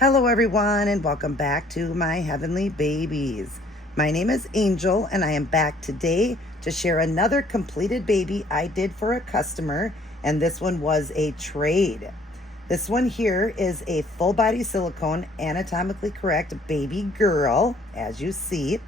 Hello everyone and welcome back to my heavenly babies. My name is Angel and I am back today to share another completed baby I did for a customer, and this one was a trade. This one here is a full body silicone, anatomically correct baby girl, as you see,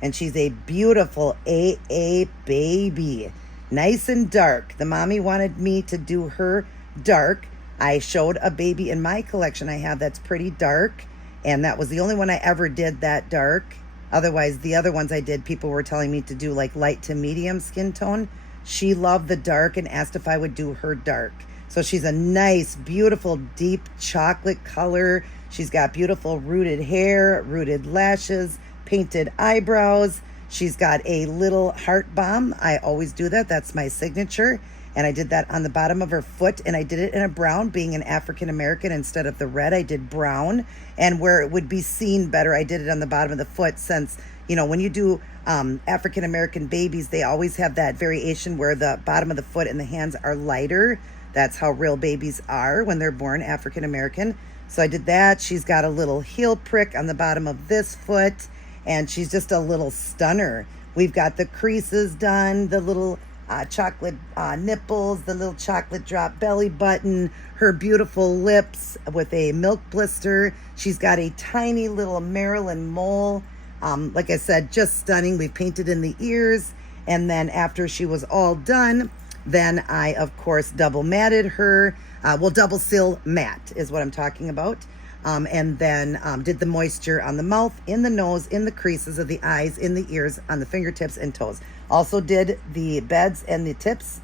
and she's a beautiful AA baby, nice and dark. The mommy wanted me to do her dark. I showed a baby in my collection I have that's pretty dark, and that was the only one I ever did that dark. Otherwise, the other ones I did, people were telling me to do like light to medium skin tone. She loved the dark and asked if I would do her dark. So she's a nice, beautiful, deep chocolate color. She's got beautiful rooted hair, rooted lashes, painted eyebrows. She's got a little heart bomb. I always do that. That's my signature. And I did that on the bottom of her foot, and I did it in a brown. Being an African American, instead of the red, I did brown. And where it would be seen better, I did it on the bottom of the foot, since, you know, when you do African American babies, they always have that variation where the bottom of the foot and the hands are lighter. That's how real babies are when they're born African American. So I did that. She's got a little heel prick on the bottom of this foot, and she's just a little stunner. We've got the creases done, the little chocolate nipples, the little chocolate drop belly button, her beautiful lips with a milk blister. She's got a tiny little Maryland mole. Like I said, just stunning. We painted in the ears, and then after she was all done, then I, of course, double matted her. Double seal matte is what I'm talking about. And then did the moisture on the mouth, in the nose, in the creases of the eyes, in the ears, on the fingertips and toes. Also did the beds and the tips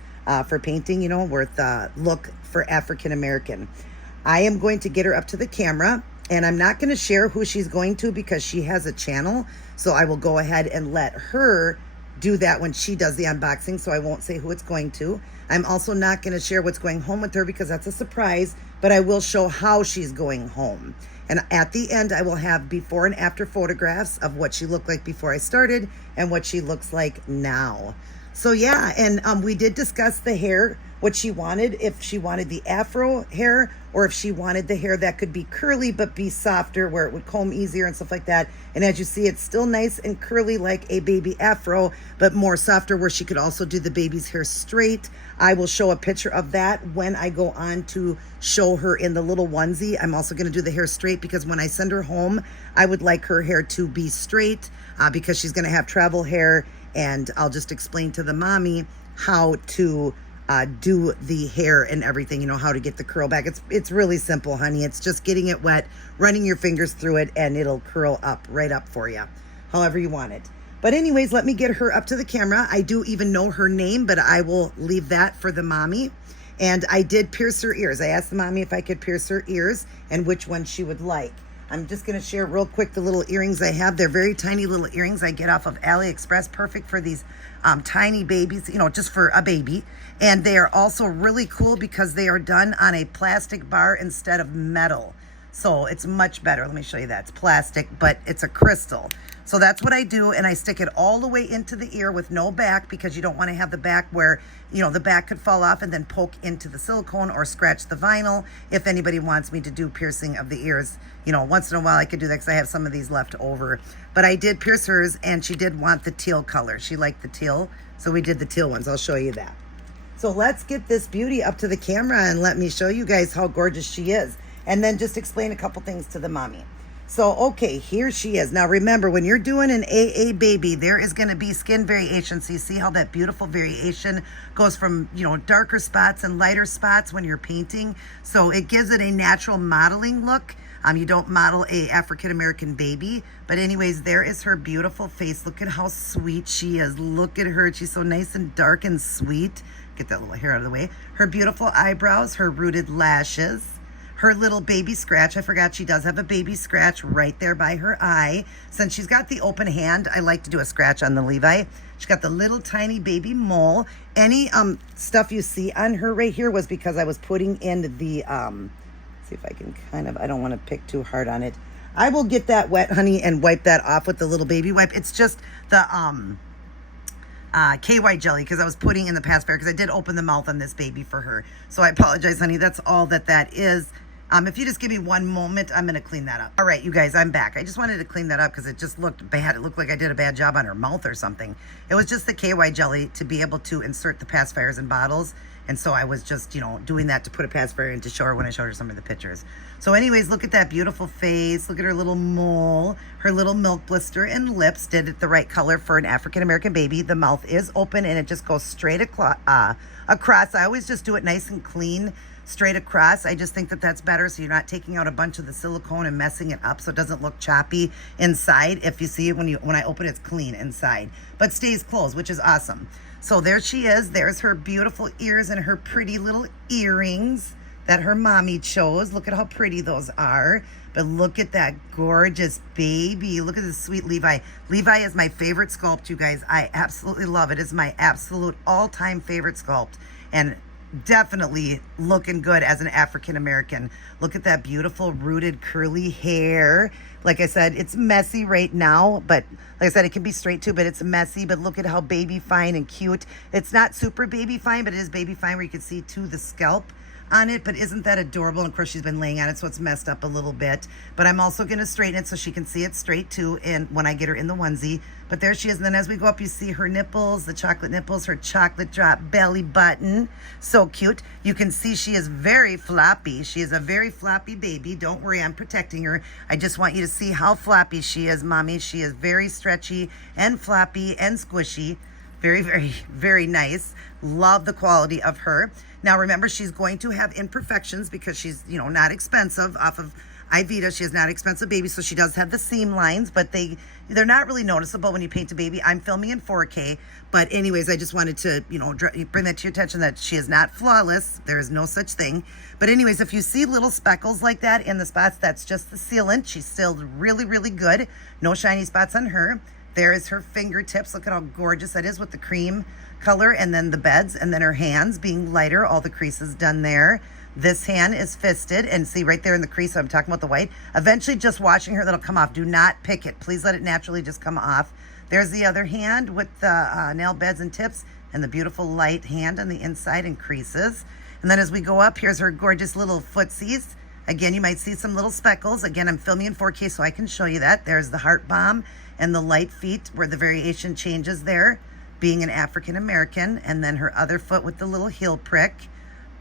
for painting, you know, worth look for African American. I am going to get her up to the camera, and I'm not going to share who she's going to because she has a channel. So I will go ahead and let her do that when she does the unboxing. So I won't say who it's going to. I'm also not going to share what's going home with her because that's a surprise, but I will show how she's going home. And at the end, I will have before and after photographs of what she looked like before I started and what she looks like now. So yeah, and we did discuss the hair, what she wanted, if she wanted the afro hair or if she wanted the hair that could be curly but be softer where it would comb easier and stuff like that. And as you see, it's still nice and curly like a baby afro, but more softer where she could also do the baby's hair straight. I will show a picture of that when I go on to show her in the little onesie. I'm also going to do the hair straight because when I send her home, I would like her hair to be straight because she's going to have travel hair, and I'll just explain to the mommy how to do the hair and everything, you know, how to get the curl back. It's really simple, honey. It's just getting it wet, running your fingers through it, and it'll curl up right up for you, however you want it. But anyways, let me get her up to the camera. I do even know her name, but I will leave that for the mommy. And I did pierce her ears. I asked the mommy if I could pierce her ears and which one she would like. I'm just going to share real quick the little earrings I have. They're very tiny little earrings I get off of AliExpress. Perfect for these tiny babies, you know, just for a baby. And they are also really cool because they are done on a plastic bar instead of metal. So it's much better. Let me show you that. It's plastic, but it's a crystal. So that's what I do, and I stick it all the way into the ear with no back because you don't want to have the back where, you know, the back could fall off and then poke into the silicone or scratch the vinyl. If anybody wants me to do piercing of the ears, you know, once in a while I could do that because I have some of these left over. But I did pierce hers, and she did want the teal color. She liked the teal, so we did the teal ones. I'll show you that. So let's get this beauty up to the camera and let me show you guys how gorgeous she is. And then just explain a couple things to the mommy. So, okay, here she is. Now, remember, when you're doing an AA baby, there is going to be skin variation. So you see how that beautiful variation goes from, you know, darker spots and lighter spots when you're painting. So it gives it a natural modeling look. You don't model a African-American baby. But anyways, there is her beautiful face. Look at how sweet she is. Look at her. She's so nice and dark and sweet. Get that little hair out of the way. Her beautiful eyebrows, her rooted lashes. Her little baby scratch. I forgot she does have a baby scratch right there by her eye. Since she's got the open hand, I like to do a scratch on the Levi. She's got the little tiny baby mole. Any stuff you see on her right here was because I was putting in the, see if I can kind of, I don't want to pick too hard on it. I will get that wet, honey, and wipe that off with the little baby wipe. It's just the KY jelly because I was putting in the pacifier because I did open the mouth on this baby for her. So I apologize, honey. That's all that is. If you just give me one moment, I'm going to clean that up. All right, you guys, I'm back. I just wanted to clean that up because it just looked bad. It looked like I did a bad job on her mouth or something. It was just the KY jelly to be able to insert the pacifiers in bottles. And so I was just, you know, doing that to put a pacifier in to show her when I showed her some of the pictures. So anyways, look at that beautiful face. Look at her little mole, her little milk blister and lips. Did it the right color for an African-American baby. The mouth is open and it just goes straight across. I always just do it nice and clean, straight across. I just think that that's better, so you're not taking out a bunch of the silicone and messing it up so it doesn't look choppy inside. If you see it when I open, it's clean inside, but stays closed, which is awesome. So there she is. There's her beautiful ears and her pretty little earrings that her mommy chose. Look at how pretty those are. But look at that gorgeous baby. Look at this sweet Levi. Levi is my favorite sculpt, you guys. I absolutely love it. It's my absolute all-time favorite sculpt. And definitely looking good as an African American. Look at that beautiful rooted curly hair. Like I said, it's messy right now, but like I said, it can be straight too, but it's messy. But look at how baby fine and cute. It's not super baby fine, but it is baby fine where you can see to the scalp on it. But isn't that adorable? And of course she's been laying on it, so it's messed up a little bit, but I'm also going to straighten it so she can see it straight too, and when I get her in the onesie. But there she is. And then as we go up, you see her nipples, the chocolate nipples, her chocolate drop belly button. So cute. You can see she is very floppy. She is a very floppy baby. Don't worry, I'm protecting her. I just want you to see how floppy she is, mommy. She is very stretchy and floppy and squishy. Very, very, very nice. Love the quality of her. Now remember, she's going to have imperfections because she's, you know, not expensive off of Ivita. She has not expensive baby, so she does have the seam lines, but they're not really noticeable when you paint a baby. I'm filming in 4K, but anyways, I just wanted to, you know, bring that to your attention that she is not flawless. There is no such thing. But anyways, if you see little speckles like that in the spots, that's just the sealant. She's sealed really, really good. No shiny spots on her. There is her fingertips. Look at how gorgeous that is with the cream color, and then the beds, and then her hands being lighter, all the creases done there. This hand is fisted, and see right there in the crease, I'm talking about the white. Eventually just washing her, that'll come off. Do not pick it. Please let it naturally just come off. There's the other hand with the nail beds and tips, and the beautiful light hand on the inside and creases. And then as we go up, here's her gorgeous little footsies. Again, you might see some little speckles. Again, I'm filming in 4K so I can show you that. There's the heart bomb and the light feet where the variation changes there, being an African American. And then her other foot with the little heel prick.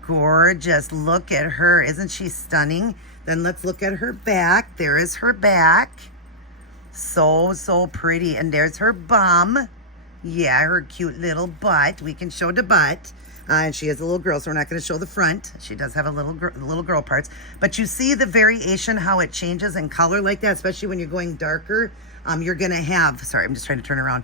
Gorgeous. Look at her. Isn't she stunning? Then let's look at her back. There is her back. So, so pretty. And there's her bum. Yeah, her cute little butt. We can show the butt. And she is a little girl, so we're not going to show the front. She does have a little girl parts. But you see the variation, how it changes in color like that, especially when you're going darker. You're going to have, sorry, I'm just trying to turn around.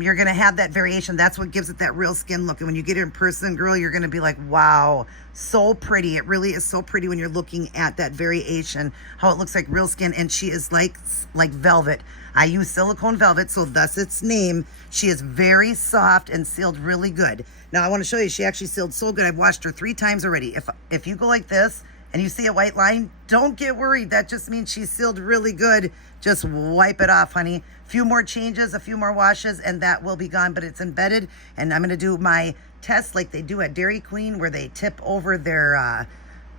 You're going to have that variation. That's what gives it that real skin look. And when you get it in person, girl, you're going to be like, wow, so pretty. It really is so pretty when you're looking at that variation, how it looks like real skin. And she is like velvet. I use silicone velvet, so thus its name. She is very soft and sealed really good. Now I want to show you, she actually sealed so good. I've washed her 3 times already. If you go like this and you see a white line, don't get worried. That just means she's sealed really good. Just wipe it off, honey. A few more changes, a few more washes, and that will be gone, but it's embedded. And I'm going to do my test like they do at Dairy Queen where they tip over their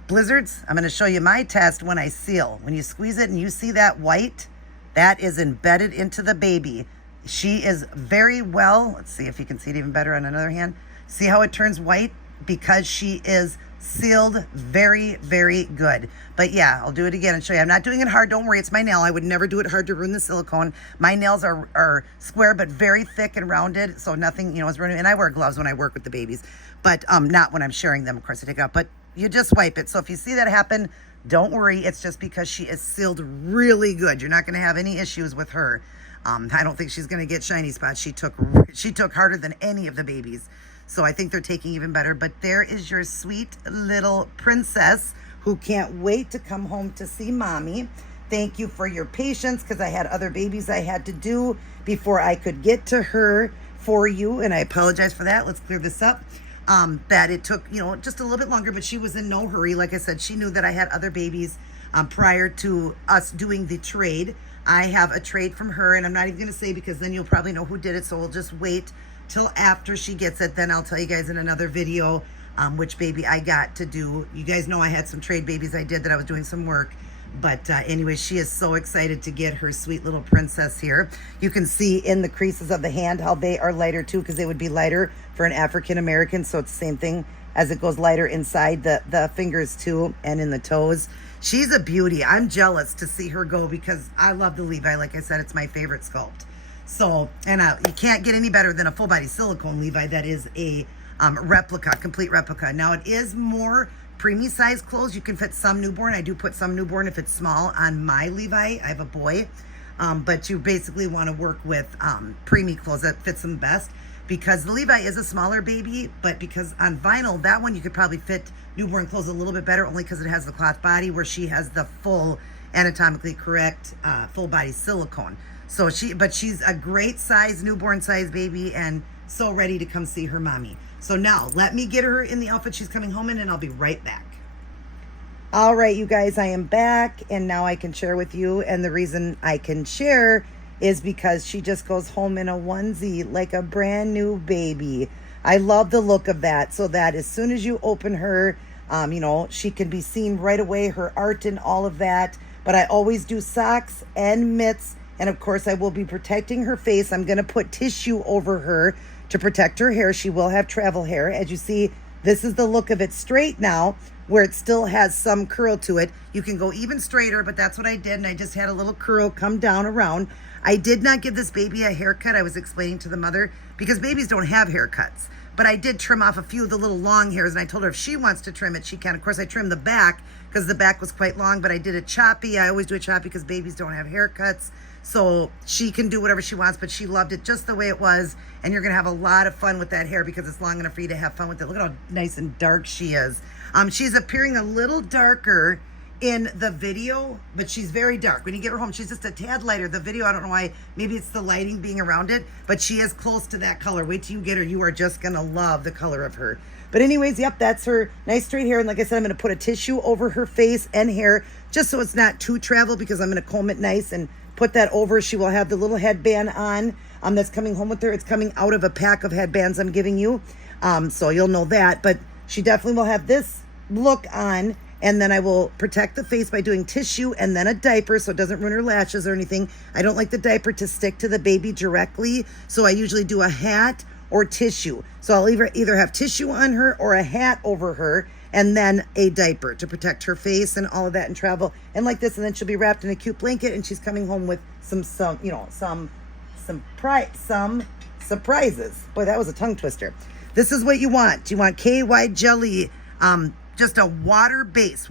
blizzards. I'm going to show you my test when I seal. When you squeeze it and you see that white, that is embedded into the baby. She is very well, let's see if you can see it even better on another hand. See how it turns white? Because she is sealed very, very good. But yeah, I'll do it again and show you. I'm not doing it hard. Don't worry, it's my nail. I would never do it hard to ruin the silicone. My nails are square but very thick and rounded, so nothing, is ruining. And I wear gloves when I work with the babies, but not when I'm sharing them. Of course, I take it out. But you just wipe it. So if you see that happen, don't worry. It's just because she is sealed really good. You're not going to have any issues with her. I don't think she's going to get shiny spots. She took harder than any of the babies. So I think they're taking even better. But there is your sweet little princess who can't wait to come home to see mommy. Thank you for your patience because I had other babies I had to do before I could get to her for you. And I apologize for that. Let's clear this up. That it took, just a little bit longer, but she was in no hurry. Like I said, she knew that I had other babies prior to us doing the trade. I have a trade from her, and I'm not even going to say because then you'll probably know who did it. So we'll just wait till after she gets it. Then I'll tell you guys in another video which baby I got to do. You guys know I had some trade babies I did that I was doing some work. But anyway, she is so excited to get her sweet little princess here. You can see in the creases of the hand how they are lighter too, because they would be lighter for an African American. So it's the same thing as it goes lighter inside the fingers too, and in the toes. She's a beauty. I'm jealous to see her go because I love the Levi. Like I said, it's my favorite sculpt. So, and you can't get any better than a full body silicone Levi that is a replica, complete replica. Now it is more preemie size clothes. You can fit some newborn. I do put some newborn if it's small on my Levi. I have a boy. But you basically want to work with preemie clothes that fits them best, because the Levi is a smaller baby, but because on vinyl, that one you could probably fit newborn clothes a little bit better, only because it has the cloth body, where she has the full anatomically correct full body silicone. So she's a great size, newborn size baby, and so ready to come see her mommy. So now let me get her in the outfit she's coming home in, and I'll be right back. All right, you guys, I am back, and now I can share with you. And the reason I can share is because she just goes home in a onesie like a brand new baby. I love the look of that, so that as soon as you open her, she can be seen right away, her art and all of that. But I always do socks and mitts, and of course I will be protecting her face. I'm going to put tissue over her to protect her hair. She will have travel hair. As you see, this is the look of it straight now, where it still has some curl to it. You can go even straighter, but that's what I did, and I just had a little curl come down around. I did not give this baby a haircut. I was explaining to the mother, because babies don't have haircuts. But I did trim off a few of the little long hairs, and I told her if she wants to trim it, she can. Of course, I trimmed the back because the back was quite long, but I did it choppy. I always do it choppy because babies don't have haircuts. So she can do whatever she wants, but she loved it just the way it was. And you're going to have a lot of fun with that hair because it's long enough for you to have fun with it. Look at how nice and dark she is. She's appearing a little darker in the video, but she's very dark. When you get her home, she's just a tad lighter. The video, I don't know why, maybe it's the lighting being around it, but she is close to that color. Wait till you get her. You are just going to love the color of her. But anyways, yep, that's her nice straight hair. And like I said, I'm going to put a tissue over her face and hair just so it's not too travel, because I'm going to comb it nice and put that over. She will have the little headband on that's coming home with her. It's coming out of a pack of headbands I'm giving you. So you'll know that. But she definitely will have this look on. And then I will protect the face by doing tissue and then a diaper so it doesn't ruin her lashes or anything. I don't like the diaper to stick to the baby directly. So I usually do a hat or tissue. So I'll either have tissue on her or a hat over her, and then a diaper to protect her face and all of that and travel. And like this, and then she'll be wrapped in a cute blanket, and she's coming home with some surprises. Boy, that was a tongue twister. This is what you want. You want KY jelly, just a water base.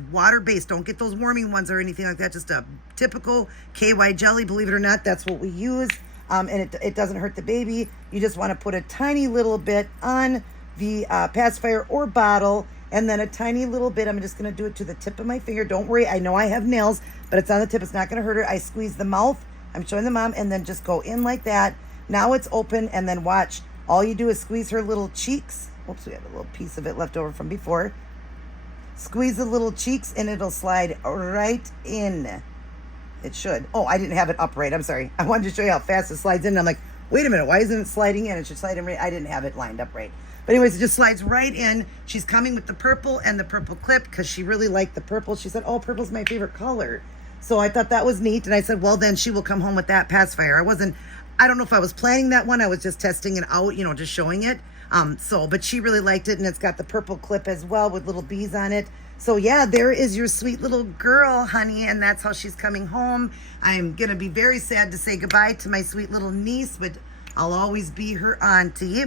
Don't get those warming ones or anything like that. Just a typical KY jelly. Believe it or not, that's what we use. And it doesn't hurt the baby. You just want to put a tiny little bit on the pacifier or bottle, and then a tiny little bit. I'm just going to do it to the tip of my finger. Don't worry. I know I have nails, but it's on the tip. It's not going to hurt her. I squeeze the mouth. I'm showing the mom, and then just go in like that. Now it's open, and then watch. All you do is squeeze her little cheeks. Oops, we have a little piece of it left over from before. Squeeze the little cheeks, and it'll slide right in. It should. Oh, I didn't have it upright. I'm sorry. I wanted to show you how fast it slides in. And I'm like, wait a minute. Why isn't it sliding in? It should slide in right. I didn't have it lined up right. But anyways, it just slides right in. She's coming with the purple and the purple clip because she really liked the purple. She said, oh, purple's my favorite color. So I thought that was neat. And I said, well, then she will come home with that pacifier. I don't know if I was planning that one. I was just testing it out, just showing it. But she really liked it. And it's got the purple clip as well with little bees on it. So yeah, there is your sweet little girl, honey, and that's how she's coming home. I'm going to be very sad to say goodbye to my sweet little niece, but I'll always be her auntie,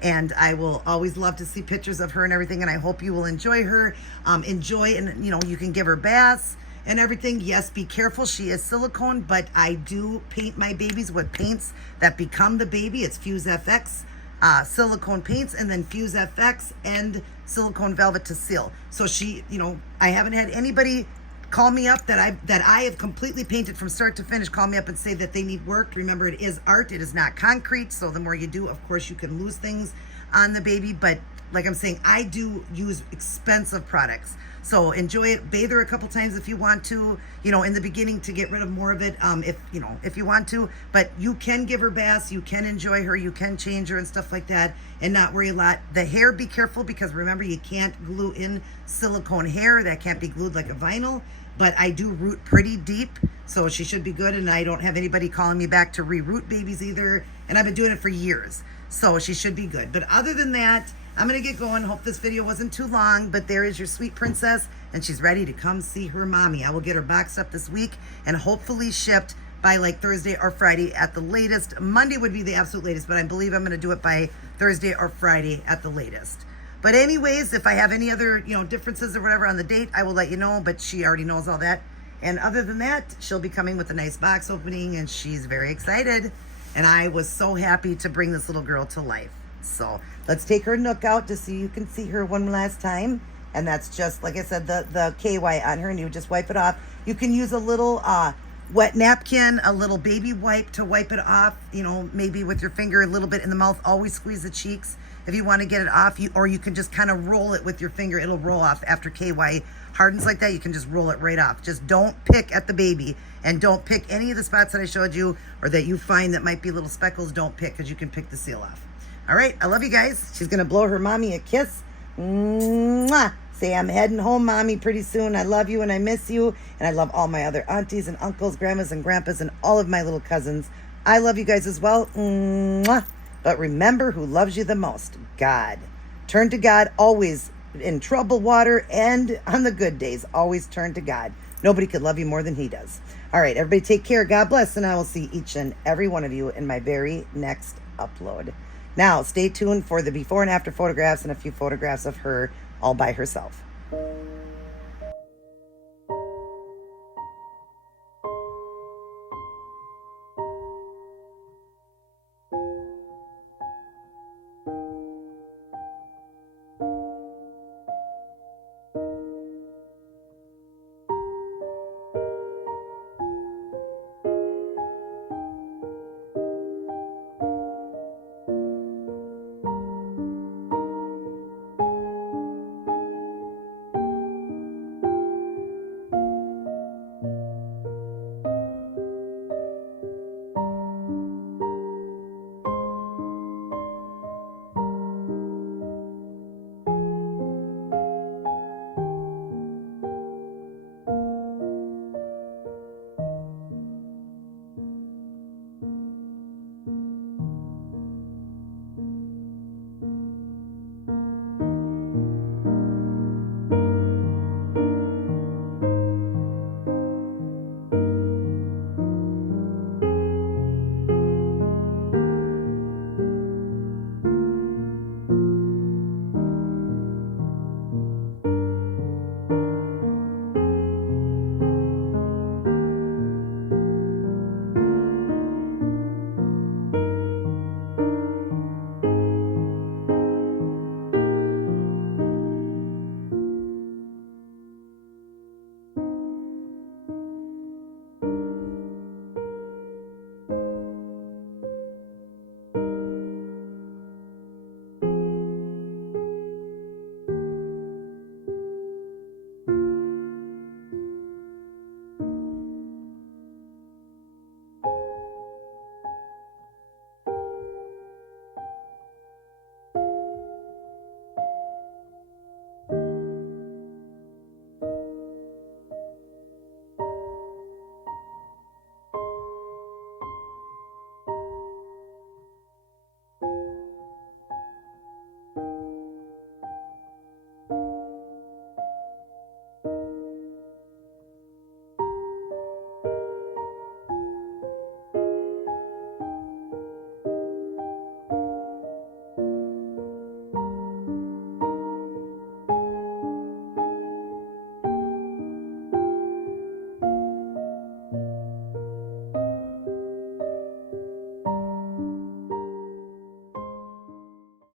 and I will always love to see pictures of her and everything, and I hope you will enjoy her. You can give her baths and everything. Yes, be careful. She is silicone, but I do paint my babies with paints that become the baby. It's Fuse FX. Silicone paints, and then Fuse FX and silicone velvet to seal. So I haven't had anybody call me up that I have completely painted from start to finish, call me up and say that they need work. Remember, it is art. It is not concrete. So the more you do, of course, you can lose things on the baby. But like I'm saying, I do use expensive products. So enjoy it. Bathe her a couple times if you want to, in the beginning to get rid of more of it, if you want to. But you can give her baths, you can enjoy her, you can change her and stuff like that and not worry a lot. The hair, be careful, because remember, you can't glue in silicone hair. That can't be glued like a vinyl. But I do root pretty deep, so she should be good. And I don't have anybody calling me back to re-root babies either. And I've been doing it for years, so she should be good. But other than that, I'm going to get going. Hope this video wasn't too long, but there is your sweet princess, and she's ready to come see her mommy. I will get her boxed up this week and hopefully shipped by like Thursday or Friday at the latest. Monday would be the absolute latest, but I believe I'm going to do it by Thursday or Friday at the latest. But anyways, if I have any other, differences or whatever on the date, I will let you know, but she already knows all that. And other than that, she'll be coming with a nice box opening, and she's very excited. And I was so happy to bring this little girl to life. So let's take her nook out just so you can see her one last time. And that's just, like I said, the KY on her, and you just wipe it off. You can use a little wet napkin, a little baby wipe to wipe it off, maybe with your finger a little bit in the mouth. Always squeeze the cheeks if you want to get it off, or you can just kind of roll it with your finger. It'll roll off after KY hardens like that. You can just roll it right off. Just don't pick at the baby, and don't pick any of the spots that I showed you or that you find that might be little speckles. Don't pick, because you can pick the seal off. All right, I love you guys. She's going to blow her mommy a kiss. Mwah. Say, I'm heading home, mommy, pretty soon. I love you and I miss you. And I love all my other aunties and uncles, grandmas and grandpas, and all of my little cousins. I love you guys as well. Mwah. But remember who loves you the most: God. Turn to God always, in troubled water and on the good days. Always turn to God. Nobody could love you more than he does. All right, everybody take care. God bless. And I will see each and every one of you in my very next upload. Now, stay tuned for the before and after photographs and a few photographs of her all by herself.